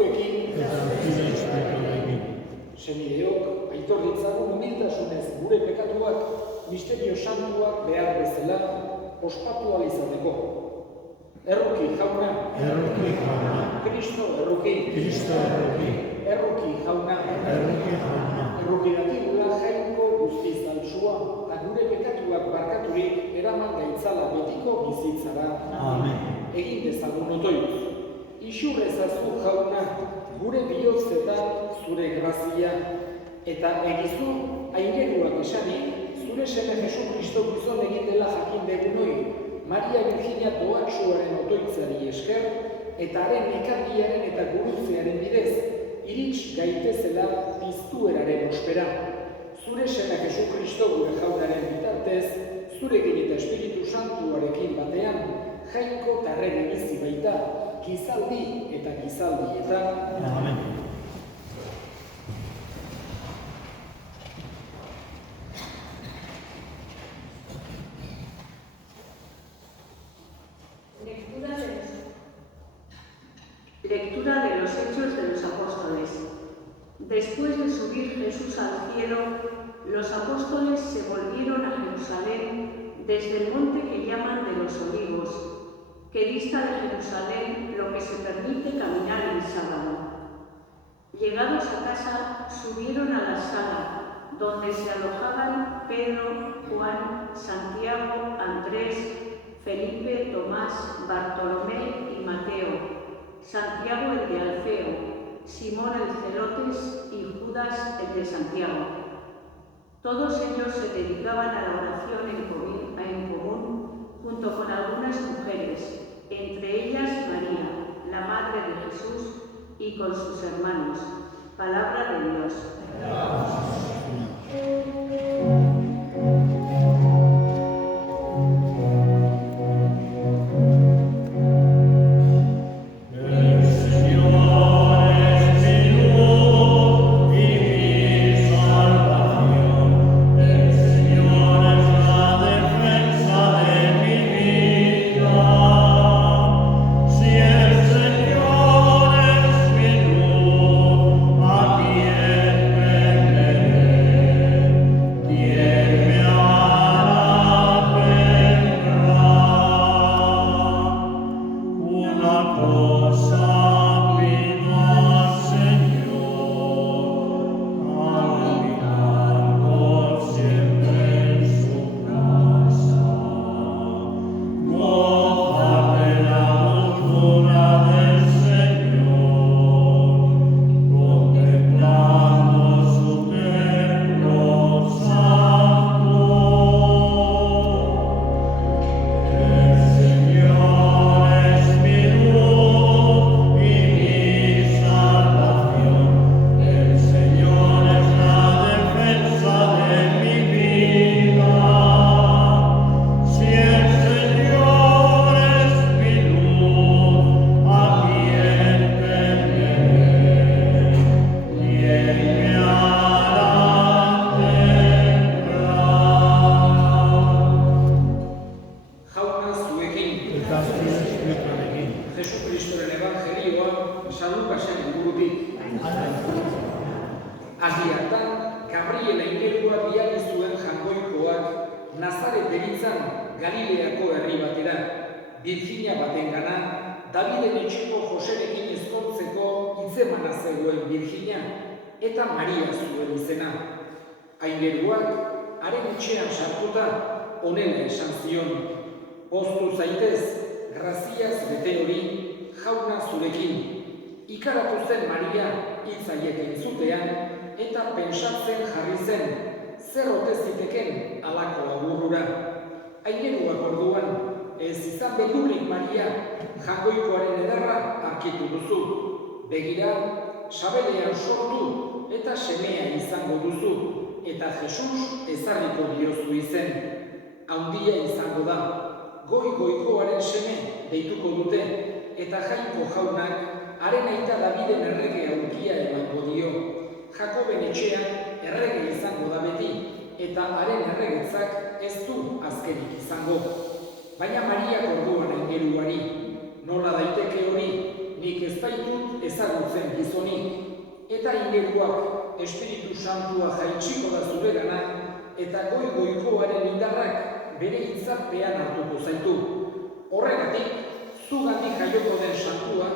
zuekin. Senideok, aitor ditzagun humiltasunez gure pekatuak misterio santuak behar bezala ospatu ahal izateko. Erruki jauna. Erruki jauna. Kristo erruki. Kristo erruki. Erruki jauna. Erruki jauna. Erruki dakigula jainko guztiz altsua, eta gure pekatuak barkaturik eraman gaitzala betiko bizitzara. Amen. Egin dezagun otoitz. Ixur ezazu jauna, gure bihotzetan zure grazia, eta egizu aingeruak esanik, zure seme Jesu Kristo gizon egin dela jakin begunoi, Maria Virginia doatsuaren otoitzari esker, eta haren ekarriaren eta gurutzearen bidez, irits gaitezela piztueraren ospera. Zure seme Jesu Kristo gure jaunaren bitartez, zurekin eta Espiritu Santuarekin batean, jainko tarren egizi baita, gizaldi eta gizaldietan. Amen. Lectura de los Hechos de los Apóstoles. Después de subir Jesús al cielo, los apóstoles se volvieron a Jerusalén desde el monte que llaman de los Olivos, que dista de Jerusalén lo que se permite caminar en sábado. Llegados a casa, subieron a la sala, donde se alojaban Pedro, Juan, Santiago, Andrés, Felipe, Tomás, Bartolomé y Mateo, Santiago el de Alfeo, Simón el Celotes y Judas el de Santiago. Todos ellos se dedicaban a la oración en común junto con algunas mujeres, entre ellas María, la madre de Jesús, y con sus hermanos. Palabra de Dios. Begira, sabelean sortu eta semea izango duzu, eta Jesus ezarriko diozu izen. Handia izango da, goi-goikoaren seme deituko dute, eta jainko jaunak haren aita Dabiden errege aurkia emango dio. Jakoben etxean errege izango da beti, eta haren erregetzak ez du azkenik izango. Baina Mariak orduan angeluari, nola daiteke hori, nik ez baitut ezagutzen gizonik, eta ingeruak Espiritu Santua jaitsiko da zuregana, eta goikoaren indarrak bere itzalpean hartuko zaitu. Horregatik, zugatik jaioko den santua,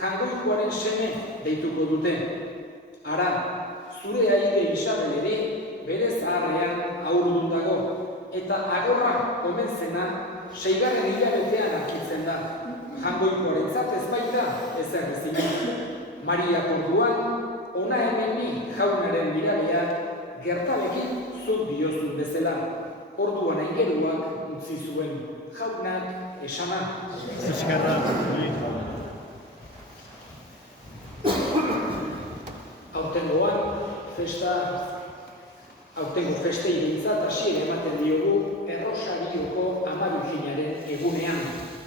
jangoikoaren seme deituko dute. Ara, zure aire Isabel ere, bere zaharrean haurdun dago, eta agorra omen zena 6. hilabetean aurkitzen da. Jangoikoarentzat ez baita ezer ezinik. Mariak orduan, ona hemen ni jaunaren mirabiak gertalekin zut diozun bezala. Orduan aingeruak utzi zuen jaunak esana. Eskerrak zuri. Aurtengo festei behintzat hasiera ematen diogu Errosarioko Ama Birjinaren egunean.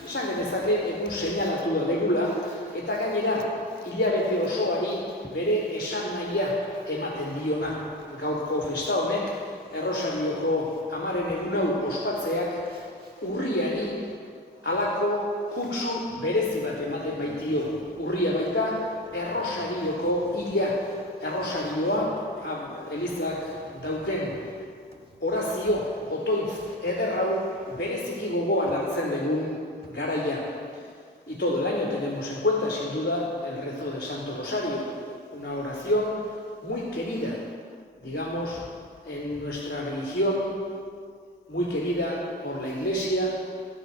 Esan genezake egun seinalatua degula eta gainera hilabete osoari bere esan nahia ematen diona. Gaurko festa honek Errosarioko Amaren egun ospatzeak urriari halako kutsu berezi bat ematen baitio. Urria baita Errosarioko hila, Errosarioa Elizak dauken orazio otoitz ederrau bereziki gogoan hartzen dugun garaia. Y todo el año tenemos en cuenta, sin duda, el rezo del Santo Rosario, una oración muy querida, digamos, en nuestra religión, muy querida por la Iglesia,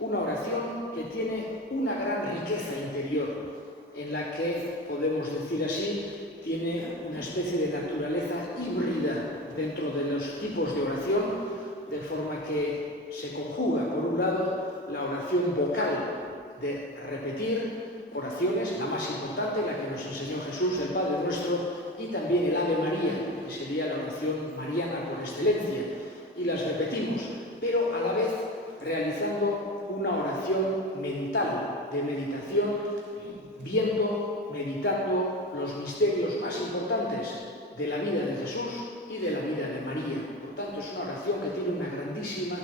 una oración que tiene una gran riqueza interior, en la que, podemos decir así, tiene una especie de naturaleza híbrida dentro de los tipos de oración, de forma que se conjuga, por un lado, la oración vocal de repetir oraciones, la más importante, la que nos enseñó Jesús, el Padre Nuestro, y también el Ave María, que sería la oración mariana por excelencia, y las repetimos, pero a la vez realizando una oración mental de meditación, viendo, meditando los misterios más importantes de la vida de Jesús y de la vida de María. Por tanto, es una oración que tiene una grandísima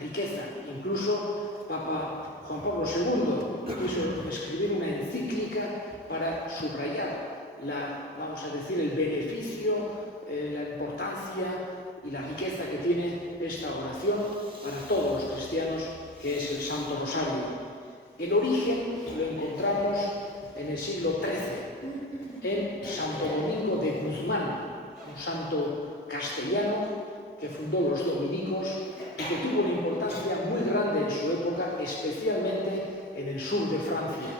riqueza. Incluso Papa Juan Pablo II quiso escribir una encíclica para subrayar el beneficio, la importancia y la riqueza que tiene esta oración para todos los cristianos, que es el Santo Rosario. El origen lo encontramos en el siglo XIII, en Santo Domingo de Guzmán, un santo castellano que fundó los dominicos y que tuvo una importancia muy grande en su época, especialmente en el sur de Francia.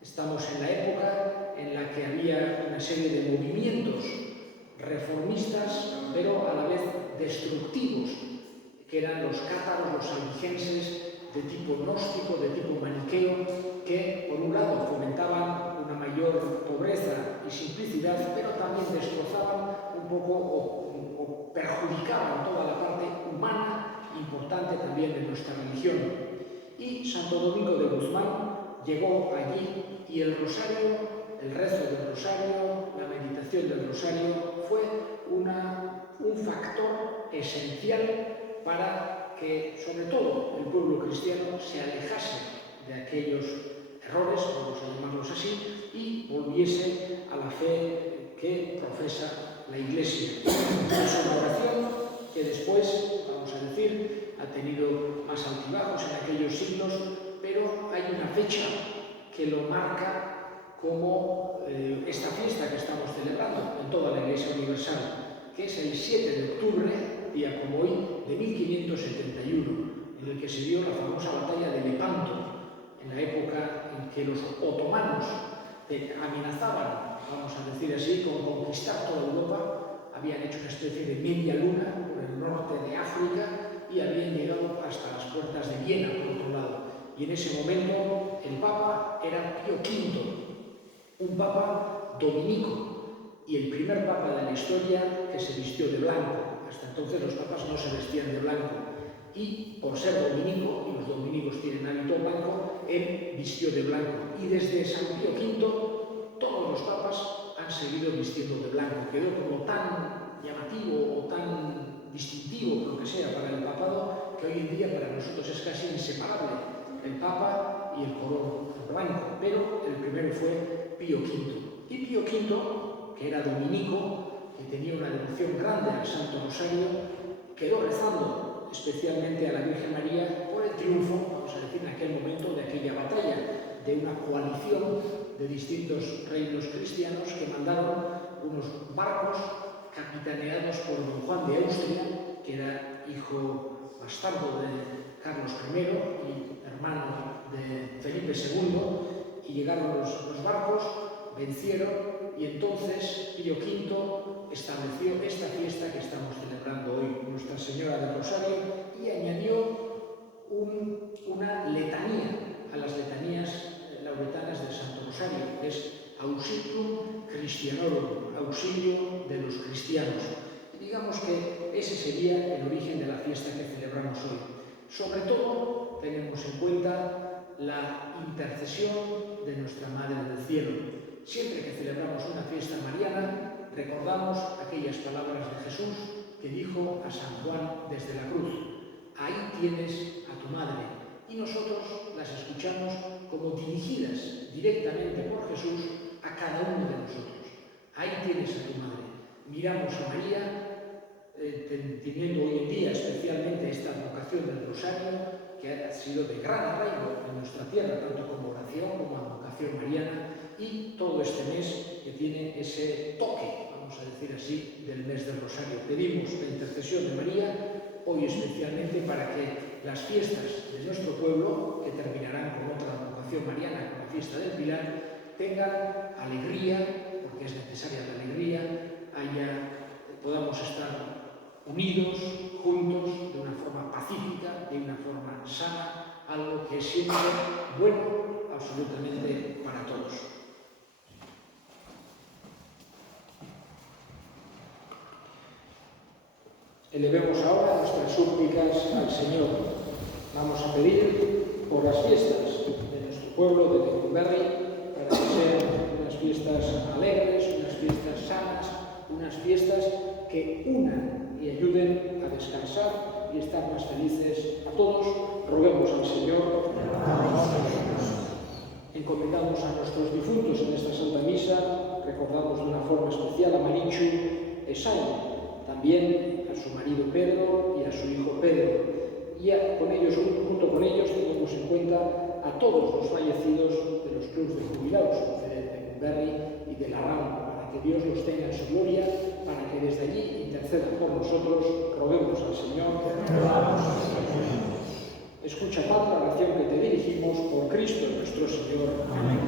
Estamos en la época en la que había una serie de movimientos reformistas, pero a la vez destructivos, que eran los cátaros, los albigenses, de tipo gnóstico, de tipo maniqueo, que por un lado fomentaban una mayor pobreza y simplicidad, pero también destrozaban un poco o perjudicaban toda la parte humana importante también de nuestra religión. Y Santo Domingo de Guzmán llegó allí y el rosario, el rezo del rosario, la meditación del rosario fue un factor esencial para que, sobre todo, el pueblo cristiano se alejase de aquellos errores, vamos a llamarlos así, y volviese a la fe que profesa la Iglesia. Es una oración que después, vamos a decir, ha tenido más altibajos en aquellos siglos, pero hay una fecha que lo marca como esta fiesta que estamos celebrando en toda la Iglesia Universal, que es el 7 de octubre, día como hoy, de 1571, en el que se dio la famosa batalla de Lepanto, en la época en que los otomanos amenazaban, vamos a decir así, con conquistar toda Europa. Habían hecho una especie de media luna por el norte de África y habían llegado hasta las puertas de Viena, por otro lado. Y en ese momento el Papa era Pío V, un Papa dominico, y el primer Papa de la historia que se vistió de blanco. Hasta entonces los papas no se vestían de blanco. Y por ser dominico, y los dominicos tienen hábito blanco, él vistió de blanco. Y desde San Pío V, todos los papas han seguido vistiendo de blanco. Quedó como tan llamativo o tan distintivo, lo que sea, para el papado, que hoy en día para nosotros es casi inseparable el Papa y el color blanco, pero el primero fue Pío V. Y Pío V, que era dominico, que tenía una devoción grande al Santo Rosario, quedó rezando especialmente a la Virgen María por el triunfo, vamos a decir, en aquel momento de aquella batalla, de una coalición de distintos reinos cristianos que mandaron unos barcos capitaneados por don Juan de Austria, que era hijo bastardo de Carlos I y hermano de Felipe II, y llegaron los barcos, vencieron, y entonces Pío V estableció esta fiesta que estamos celebrando hoy, Nuestra Señora del Rosario, y añadió una letanía a las letanías lauretanas del Santo Rosario, que es Auxilium Christianorum, auxilio de los cristianos. Y digamos que ese sería el origen de la fiesta que celebramos hoy. Sobre todo, tenemos en cuenta la intercesión de nuestra Madre del Cielo. Siempre que celebramos una fiesta mariana, recordamos aquellas palabras de Jesús que dijo a San Juan desde la cruz: ahí tienes a tu madre. Y nosotros las escuchamos como dirigidas directamente por Jesús a cada uno de nosotros. Ahí tienes a tu madre. Miramos a María, teniendo hoy en día especialmente esta vocación del Rosario, que ha sido de gran arraigo en nuestra tierra, tanto como oración como vocación mariana, y todo este mes que tiene ese toque, vamos a decir así, del mes del Rosario. Pedimos la intercesión de María, hoy especialmente, para que las fiestas de nuestro pueblo, que terminarán con otra vocación mariana, con la fiesta del Pilar, tengan alegría, porque es necesaria la alegría, podamos estar unidos, juntos, de una forma pacífica, de una forma sana, algo que es siempre bueno absolutamente para todos. Elevemos ahora nuestras súplicas al Señor. Vamos a pedir por las fiestas de nuestro pueblo, de Lecumberri, para que sean unas fiestas alegres, unas fiestas sanas, unas fiestas que unan y ayuden a descansar y estar más felices a todos. Roguemos al Señor. Encomendamos a nuestros difuntos en esta Santa Misa, recordamos de una forma especial a Marichu Esaña, también a su marido Pedro y a su hijo Pedro. Y junto con ellos tenemos en cuenta a todos los fallecidos de los clubes de jubilados, de Lecumberri y de la RAM, para que Dios los tenga en su gloria, para que desde allí intercedan por nosotros. Roguemos al Señor. Escucha, Padre, la oración que te dirigimos por Cristo nuestro Señor. Amén.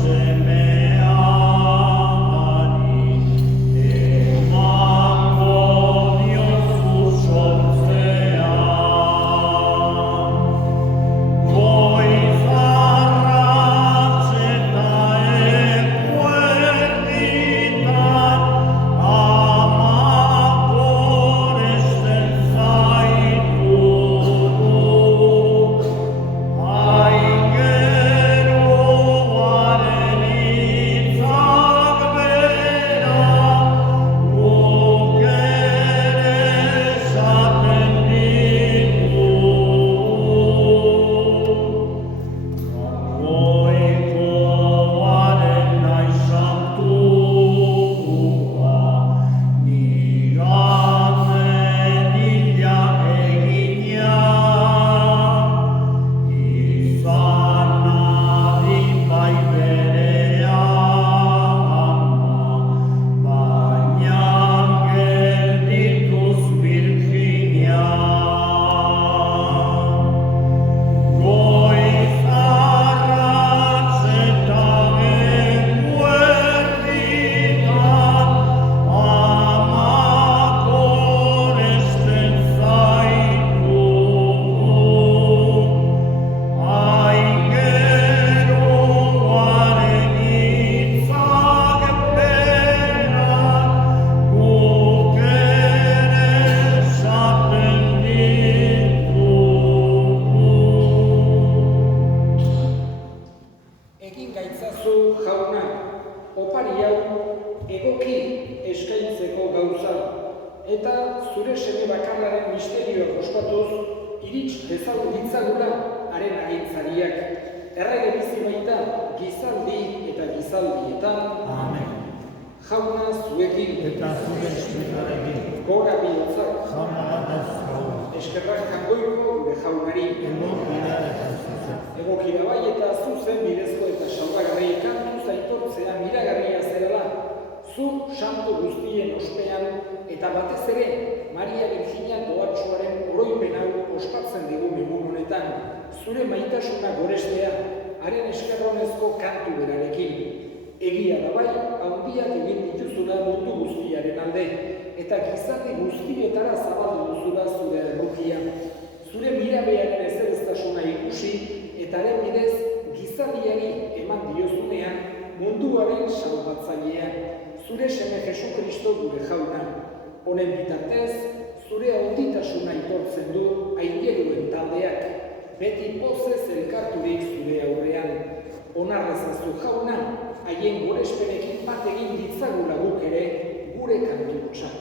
Semea eta zure seme bakarraren misterioa ospatuz, irits dezagun ditzagula haren agintzariak. Errege bizi baita, gizaldi eta gizaldietan. Amen. Jauna zuekin. Eta zure espirituarekin. Gora bihotzak. Jauna bat ez jauna. Eskerrak jangoiko gure jaunari. Egokira eta zuzen. Egokira bai eta zuzen bidezko eta salvagarri kantuz aitortzea miragarria zerela. Zu santo guztien ospean eta batez ere Maria Virginia doatsuaren oroipen hau ospatzen digu egun honetan. Zure maitasuna gorestea, haren eskerronezko kantu berarekin. Egia da bai, handiak egin dituzula mundu guztiaren alde, eta gizarte guztietara zabaldu duzula zure errukia. Zure mirabearen ezereztasuna ikusi, eta haren bidez gizarteari eman diozunean munduaren salbatzailea. Zure seme Jesu Kristo gure jauna. Honen bitartez, zure handitasuna aitortzen du aingeruen taldeak. Beti pozez elkarturik zure aurrean. Onarrezazu jauna, haien gorespenekin bat egin ditzagula guk ere, gure kantu gozak.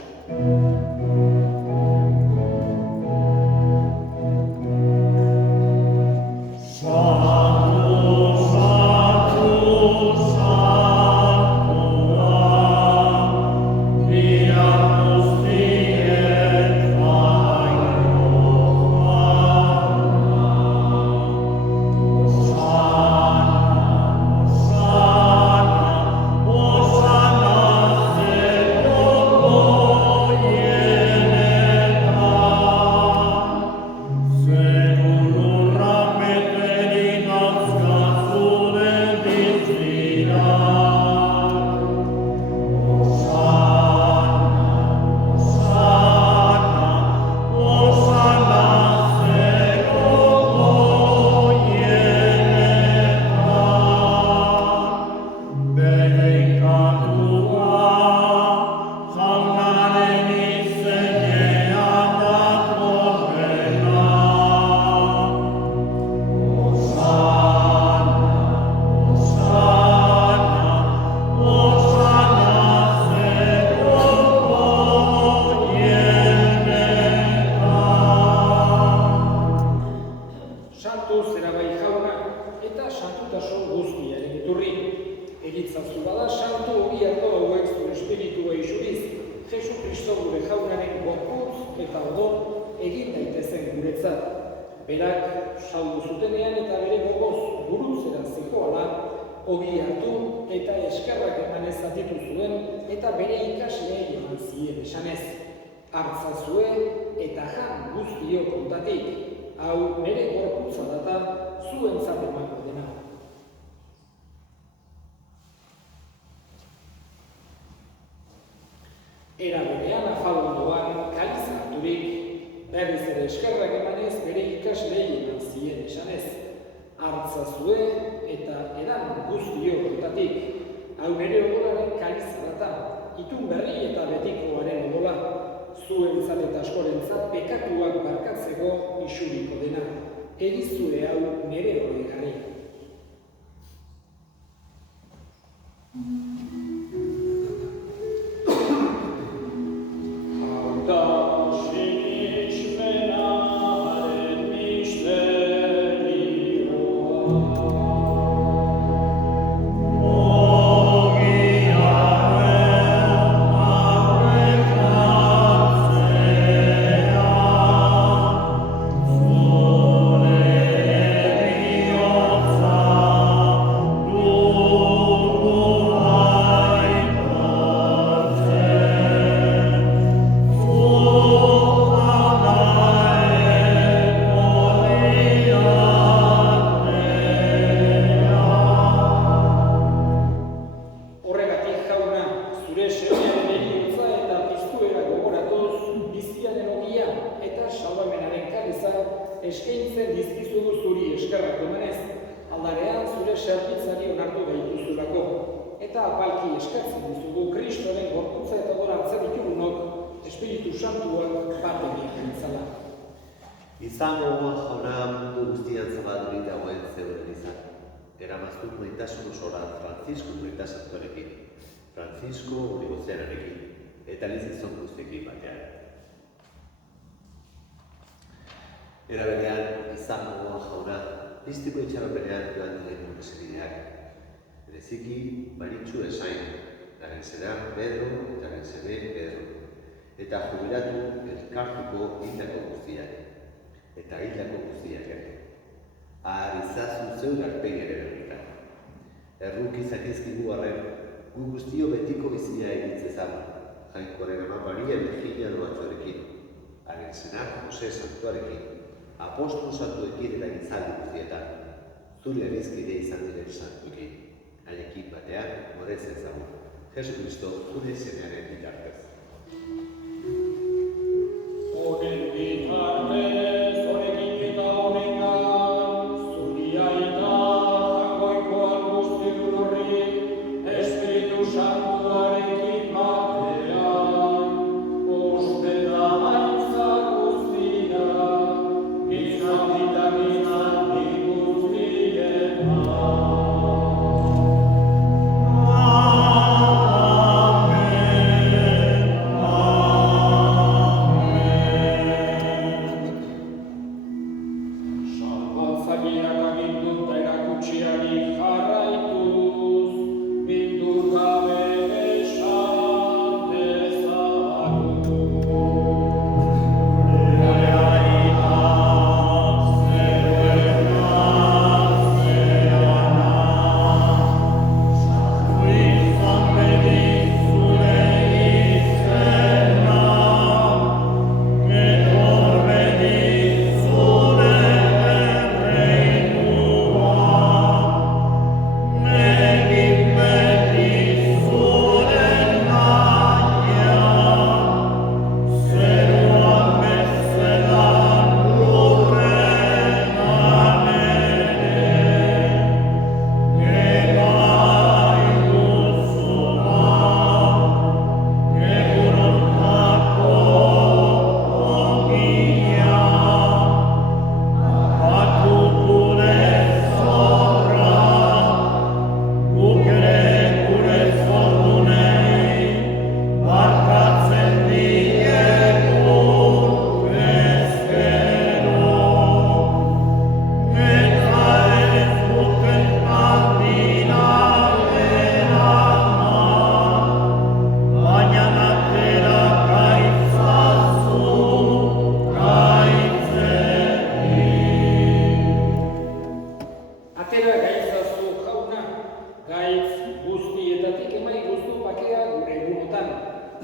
Berak saldu zutenean eta bere gogoz gurutzera zikoala, ogi hartu eta eskerrak emanez zatitu zuen eta bere ikasleei eman zien esanez. Hartzazue eta jan guztiok hontatik, hau nire gorputza data zuentzat emango dena. Era berean afalondoan kaliz harturik, berriz ere eskerrak emanez bere ikasleei eman zien esanez. Hartzazue eta edan guztiok hontatik, hau nire odolaren kaliza data, itun berri eta betikoaren odola, zuentzat eta askorentzat pekatuak barkatzeko isuriko dena. Egizure hau nire oroigarri. Eskaintzen dizkizugu zuri eskerrak emanez, aldarean zure zerbitzari onartu gaituzulako. Eta apalki eskatzen dizugu Kristoren gorputza eta odol hartzen ditugunok Espiritu Santuak bat egiten ditzala. Izango jauna mundu guztian zabaldurik dagoen zeuden izan. Eramaztuk maitasun osora Francisco maitasantuarekin, Francisco Olivozenarekin, eta lizizon guztiekin batean. Era berean, izango jauna, piztiko itxaropenean joan diren mesebideak. Bereziki, baritxu esain, garen zera Pedro eta garen zebe Pedro. Eta jubilatu elkartuko hildako guztiak. Eta hildako guztiak ere. Ahar izazu zeu garpegi ere berrita. Erruk izakizkigu arren, gu guztio betiko bizia egitzezan, Jainkoaren ama Maria Virginia doatxoarekin, haren senar Jose Santuarekin, apostol santuekin eta gizaldi guztietan, zure erizkide izan diren santuekin, haiekin batean, morez ezagun, Jesu Kristo zure zenearen bitartez. Honen bitartez, honekin eta honengan, zuria eta jangoikoan guztiun horri, Espiritu Santuarekin batean, oste da maitza guztia, gizaldi eta gizaldi guztietan. Salbatzaileak agindut eta erakutsiari jarraituz, bildur gabe esan dezagun. Atera gaitzazu jauna, gaitz guztietatik emaiguzu bakea gure egunotan.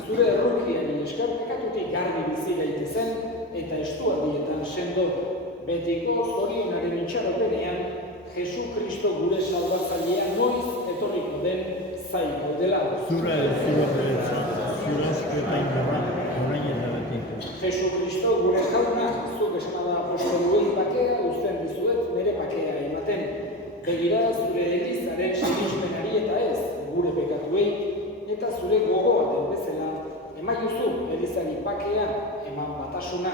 Zure errukiari esker pekatutik garbi bizi gaitezen eta estualdietan sendo. Betiko zorionaren itxaropenean, Jesu Kristo gure salbatzailea noiz etorriko den zaiko dela. Zure beretza, zure eskueta indarra, orain eta beti. Jesu Kristo gure jauna, zuk esan apostoluei bakea uzten dizuet nire bakea ematen. Begira zure elizaren sinismenari eta ez gure pekatuei, eta zure gogoa den bezala, emaiozu elizari bakea, eman batasuna,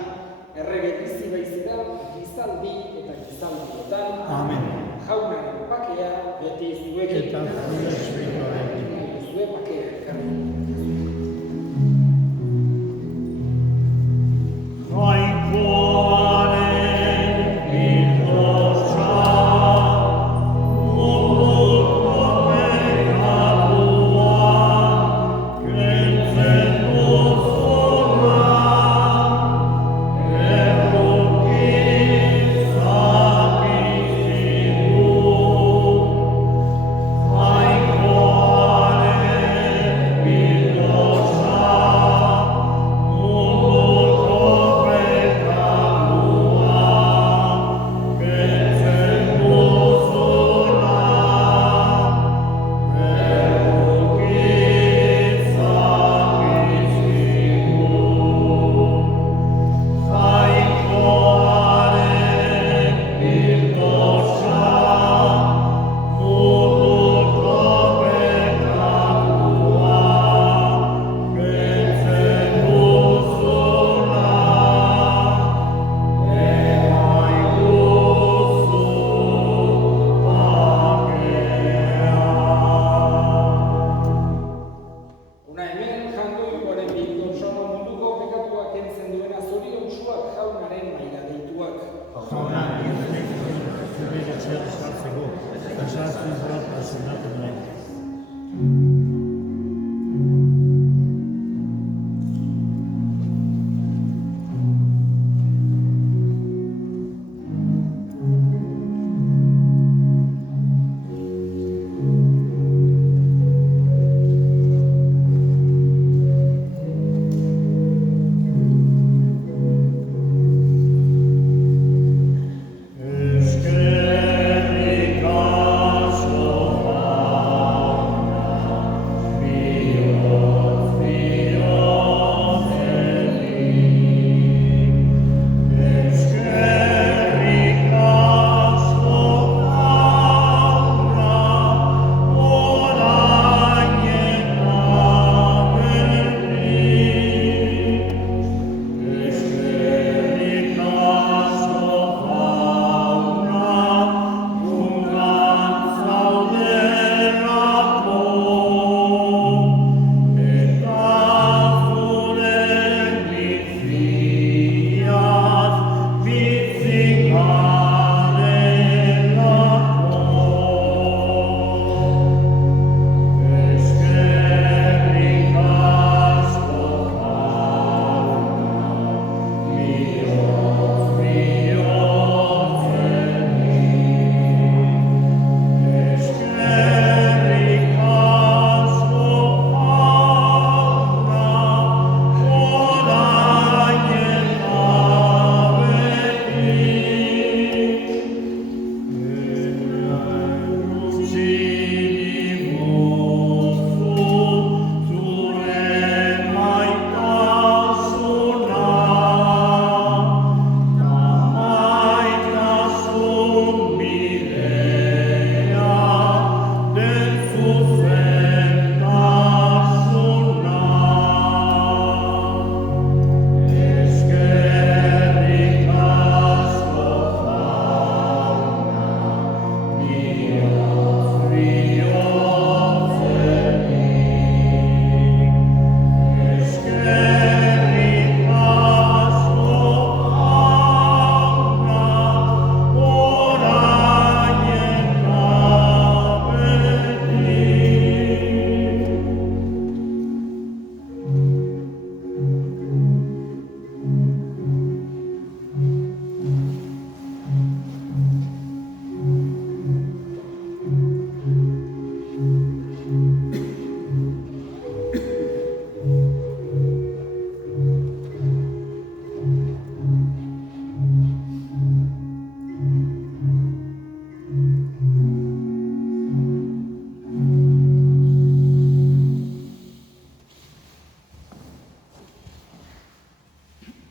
errege bizi baizida, gizaldi eta gizaldietan. Amen. Jaunaren bakea beti zuekin. Eta zure espirituarekin. Zue bakea ekarri. Amen.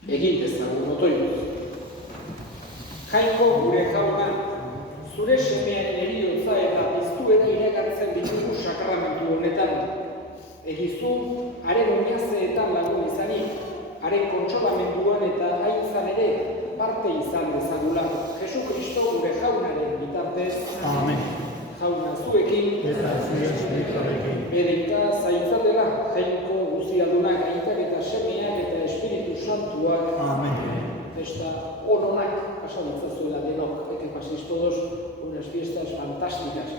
Egin dezagun otoinuz. Jainko gure jauna, zure semearen eriotza eta piztuera iragartzen ditugu sakramentu honetan. Egizu, haren oinazeetan lagun izanik, haren kontsolamenduan eta aintzan ere parte izan dezagula. Jesu Kristo gure jaunaren bitartez. Amen. Jauna zuekin. Eta zure espirituarekin. Bereita zaitzatela, jainko guzialdunak, aitak eta semeak eta Espiritu Santuak. Amen. Festa hononak pasaditzazuela denok, que paséis todos unas fiestas fantásticas.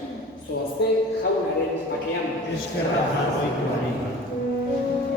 Zoazte jaunaren bakean. Eskerra jarraituari.